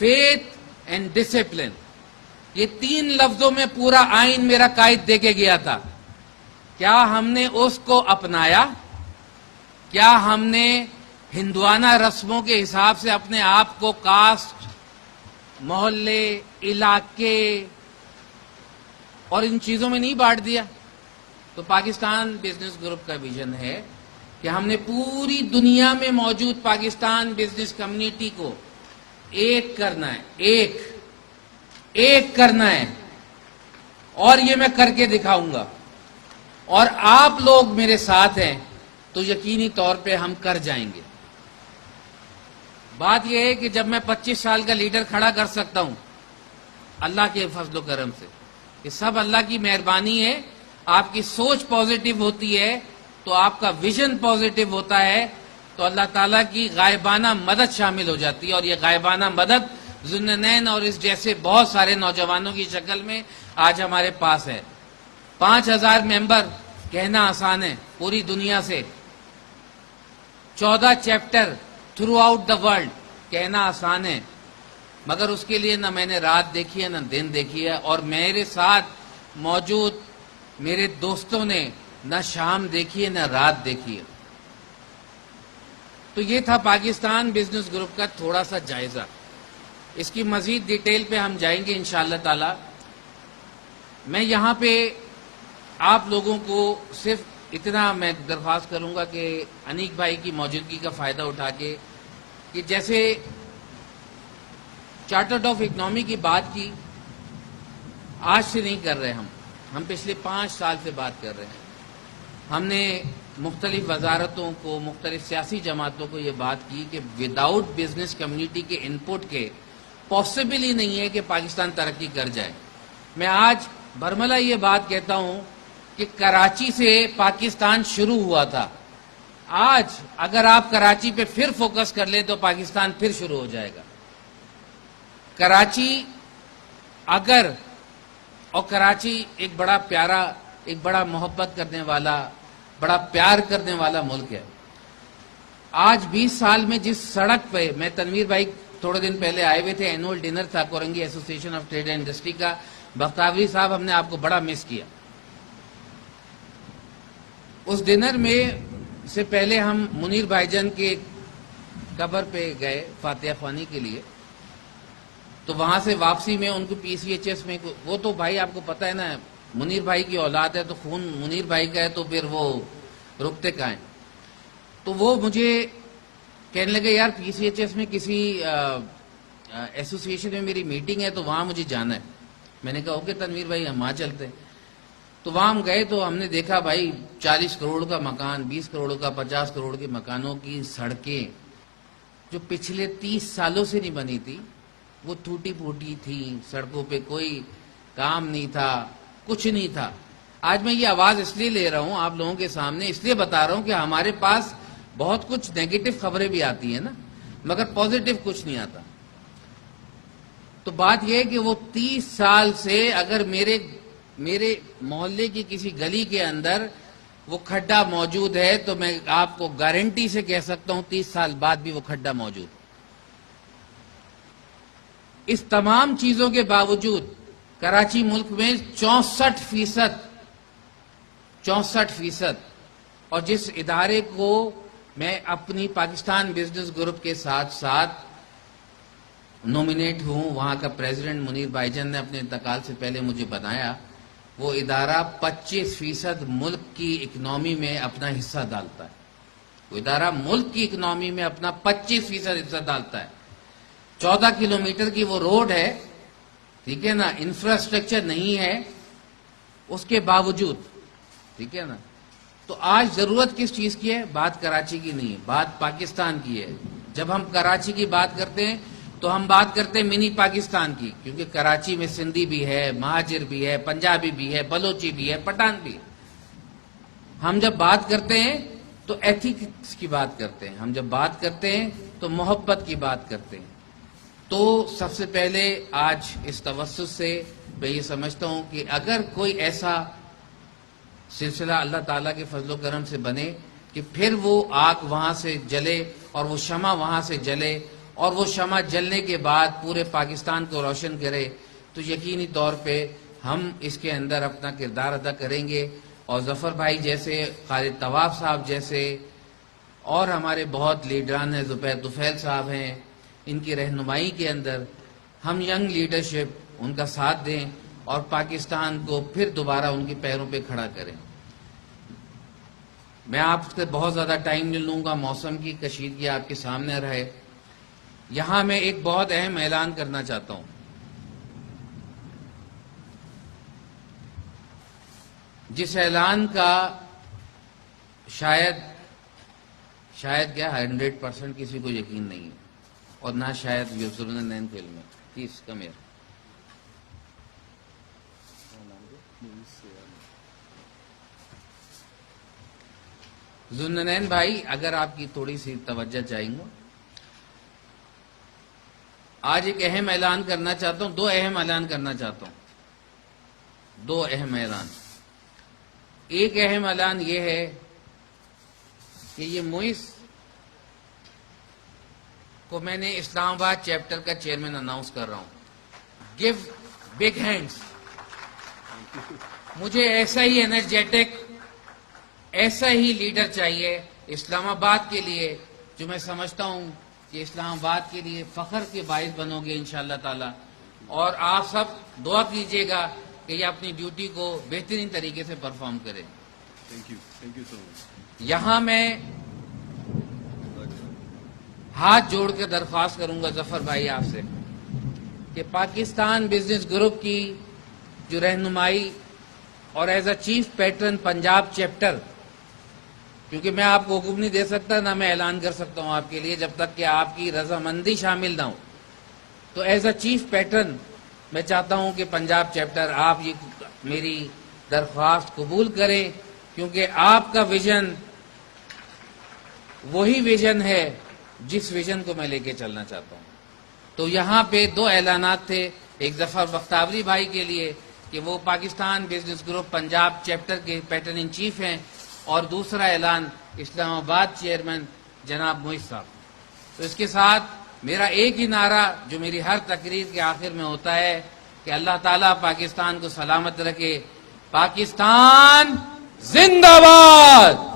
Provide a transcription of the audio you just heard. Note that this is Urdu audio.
faith and discipline. یہ 3 لفظوں میں پورا آئین میرا قائد دے کے گیا تھا. کیا ہم نے اس کو اپنایا؟ کیا ہم نے ہندوانہ رسموں کے حساب سے اپنے آپ کو کاسٹ، محلے، علاقے اور ان چیزوں میں نہیں بانٹ دیا؟ تو پاکستان بزنس گروپ کا ویژن ہے کہ ہم نے پوری دنیا میں موجود پاکستان بزنس کمیونٹی کو ایک کرنا ہے، ایک کرنا ہے، اور یہ میں کر کے دکھاؤں گا. اور آپ لوگ میرے ساتھ ہیں تو یقینی طور پہ ہم کر جائیں گے. بات یہ ہے کہ جب میں 25 سال کا لیڈر کھڑا کر سکتا ہوں اللہ کے فضل و کرم سے، یہ سب اللہ کی مہربانی ہے. آپ کی سوچ پازیٹو ہوتی ہے تو آپ کا ویژن پازیٹو ہوتا ہے تو اللہ تعالیٰ کی غائبانہ مدد شامل ہو جاتی ہے. اور یہ غائبانہ مدد ذوالنورین اور اس جیسے بہت سارے نوجوانوں کی شکل میں آج ہمارے پاس ہے. 5000 ممبر کہنا آسان ہے پوری دنیا سے، 14 chapter through out the world کہنا آسان ہے، مگر اس کے لیے نہ میں نے رات دیکھی ہے نہ دن دیکھی ہے، اور میرے ساتھ موجود میرے دوستوں نے نہ شام دیکھی ہے نہ رات دیکھی ہے. تو یہ تھا پاکستان بزنس گروپ کا تھوڑا سا جائزہ. اس کی مزید ڈیٹیل پہ ہم جائیں گے انشاءاللہ تعالی. میں یہاں پہ آپ لوگوں کو صرف اتنا میں درخواست کروں گا کہ انیک بھائی کی موجودگی کا فائدہ اٹھا کے، کہ جیسے چارٹرڈ آف اکنامی کی بات کی، آج سے نہیں کر رہے ہم پچھلے 5 سال سے بات کر رہے ہیں. ہم نے مختلف وزارتوں کو، مختلف سیاسی جماعتوں کو یہ بات کی کہ وداؤٹ بزنس کمیونٹی کے انپٹ کے پاسبل ہی نہیں ہے کہ پاکستان ترقی کر جائے. میں آج برملا یہ بات کہتا ہوں کہ کراچی سے پاکستان شروع ہوا تھا. آج اگر آپ کراچی پہ پھر فوکس کر لیں تو پاکستان پھر شروع ہو جائے گا. کراچی اور کراچی ایک بڑا پیارا، ایک بڑا محبت کرنے والا، بڑا پیار کرنے والا ملک ہے. آج 20 سال میں جس سڑک پہ، میں تنویر بھائی تھوڑے دن پہلے آئے ہوئے تھے، اینول ڈنر تھا کورنگی ایسوسی ایشن آف ٹریڈ اینڈ انڈسٹری کا. بختیاری صاحب ہم نے آپ کو بڑا مس کیا. اس ڈنر میں سے پہلے ہم منیر بھائی جان کے قبر پہ گئے فاتحہ خوانی کے لیے. تو وہاں سے واپسی میں ان کو PCHS میں، وہ تو بھائی آپ کو پتہ ہے نا، منیر بھائی کی اولاد ہے تو خون منیر بھائی کا ہے تو پھر وہ رکتے کہاں ہیں. تو وہ مجھے کہنے لگے یار PCHS میں کسی ایسوسی ایشن میں میری میٹنگ ہے تو وہاں مجھے جانا ہے. میں نے کہا اوکے تنویر بھائی ہم وہاں چلتے ہیں. تو وہاں ہم گئے تو ہم نے دیکھا بھائی 40 کروڑ کا مکان، 20 کروڑ کا، 50 کروڑ کے مکانوں کی سڑکیں جو پچھلے 30 سالوں سے نہیں بنی تھی، وہ ٹوٹی پھوٹی تھی. سڑکوں پہ کوئی کام نہیں تھا، کچھ نہیں تھا. آج میں یہ آواز اس لیے لے رہا ہوں آپ لوگوں کے سامنے، اس لیے بتا رہا ہوں کہ ہمارے پاس بہت کچھ نیگیٹو خبریں بھی آتی ہیں نا، مگر پازیٹو کچھ نہیں آتا. تو بات یہ ہے کہ وہ 30 سال سے اگر میرے محلے کی کسی گلی کے اندر وہ کھڈا موجود ہے تو میں آپ کو گارنٹی سے کہہ سکتا ہوں 30 سال بعد بھی وہ کھڈا موجود. اس تمام چیزوں کے باوجود کراچی ملک میں 64% اور جس ادارے کو میں اپنی پاکستان بزنس گروپ کے ساتھ ساتھ نومینیٹ ہوں، وہاں کا پریزیڈنٹ منیر بھائی جان نے اپنے انتقال سے پہلے مجھے بتایا، وہ ادارہ 25% ملک کی اکنامی میں اپنا حصہ ڈالتا ہے. وہ ادارہ ملک کی اکنامی میں اپنا 25% حصہ ڈالتا ہے. 14 کلومیٹر کی وہ روڈ ہے، ٹھیک ہے نا، انفراسٹرکچر نہیں ہے اس کے باوجود، ٹھیک ہے نا. تو آج ضرورت کس چیز کی ہے؟ بات کراچی کی نہیں ہے، بات پاکستان کی ہے. جب ہم کراچی کی بات کرتے ہیں تو ہم بات کرتے ہیں منی پاکستان کی، کیونکہ کراچی میں سندھی بھی ہے، مہاجر بھی ہے، پنجابی بھی ہے، بلوچی بھی ہے، پٹھان بھی ہے. ہم جب بات کرتے ہیں تو ایتھکس کی بات کرتے ہیں، ہم جب بات کرتے ہیں تو محبت کی بات کرتے ہیں. تو سب سے پہلے آج اس توسط سے میں یہ سمجھتا ہوں کہ اگر کوئی ایسا سلسلہ اللہ تعالیٰ کے فضل و کرم سے بنے کہ پھر وہ آگ وہاں سے جلے اور وہ شمع وہاں سے جلے اور وہ شمع جلنے کے بعد پورے پاکستان کو روشن کرے، تو یقینی طور پہ ہم اس کے اندر اپنا کردار ادا کریں گے، اور ظفر بھائی جیسے، خالد طواف صاحب جیسے، اور ہمارے بہت لیڈران ہیں، زبیر طفیل صاحب ہیں، ان کی رہنمائی کے اندر ہم ینگ لیڈرشپ ان کا ساتھ دیں اور پاکستان کو پھر دوبارہ ان کے پیروں پہ کھڑا کریں۔ میں آپ سے بہت زیادہ ٹائم نہیں لوں گا، موسم کی کشیدگی آپ کے سامنے رہے۔ یہاں میں ایک بہت اہم اعلان کرنا چاہتا ہوں، جس اعلان کا شاید کیا 100% کسی کو یقین نہیں ہے، اور نہ شاید یوسرنین فلم میں پلیز کم ہیئر۔ ذوالنورین بھائی، اگر آپ کی تھوڑی سی توجہ چاہیں گے، آج ایک اہم اعلان کرنا چاہتا ہوں، دو اہم اعلان کرنا چاہتا ہوں، دو اہم اعلان۔ ایک اہم اعلان یہ ہے کہ یہ موئس کو میں نے اسلام آباد چیپٹر کا چیئرمین اناؤنس کر رہا ہوں۔ Give big hands. مجھے ایسا ہی انرجیٹک، ایسا ہی لیڈر چاہیے اسلام آباد کے لیے، جو میں سمجھتا ہوں کہ اسلام آباد کے لیے فخر کے باعث بنو گے انشاءاللہ تعالی۔ اور آپ سب دعا کیجئے گا کہ یہ اپنی ڈیوٹی کو بہترین طریقے سے پرفارم کرے۔ Thank you so much. یہاں میں ہاتھ جوڑ کے درخواست کروں گا ظفر بھائی آپ سے کہ پاکستان بزنس گروپ کی جو رہنمائی اور as a chief pattern Punjab chapter, کیونکہ میں آپ کو حکم نہیں دے سکتا، نہ میں اعلان کر سکتا ہوں آپ کے لیے جب تک کہ آپ کی رضامندی شامل نہ ہو، تو ایز اے چیف پیٹرن میں چاہتا ہوں کہ پنجاب چیپٹر آپ یہ میری درخواست قبول کریں، کیونکہ آپ کا ویژن وہی ویژن ہے جس ویژن کو میں لے کے چلنا چاہتا ہوں۔ تو یہاں پہ دو اعلانات تھے، ایک ظفر بختیاری بھائی کے لیے کہ وہ Pakistan business group Punjab chapter کے پیٹرن ان چیف ہیں، اور دوسرا اعلان اسلام آباد چیئرمین جناب موئز صاحب۔ تو اس کے ساتھ میرا ایک ہی نعرہ جو میری ہر تقریر کے آخر میں ہوتا ہے کہ اللہ تعالیٰ پاکستان کو سلامت رکھے، پاکستان زندہ باد۔